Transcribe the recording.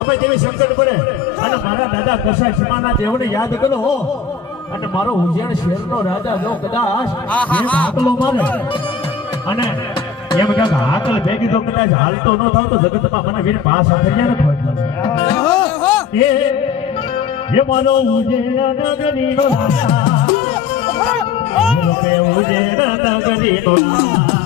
તમે જેવી સંકટ પડે અને મારા દાદા કસા સીમાના દેવને યાદ કરો અને મારો ઉજ્જૈન શહેરનો રાજા જો કદાચ આકલો મારે અને એમ કે આકલ ભેગી તો કદાચ હાલતો ન થાવ તો જગતમાં મને વીર પાસ થઈ જાય ને એ મારો ઉજ્જૈન નગરીનો રાજા ઉજ્જૈન નગરીનો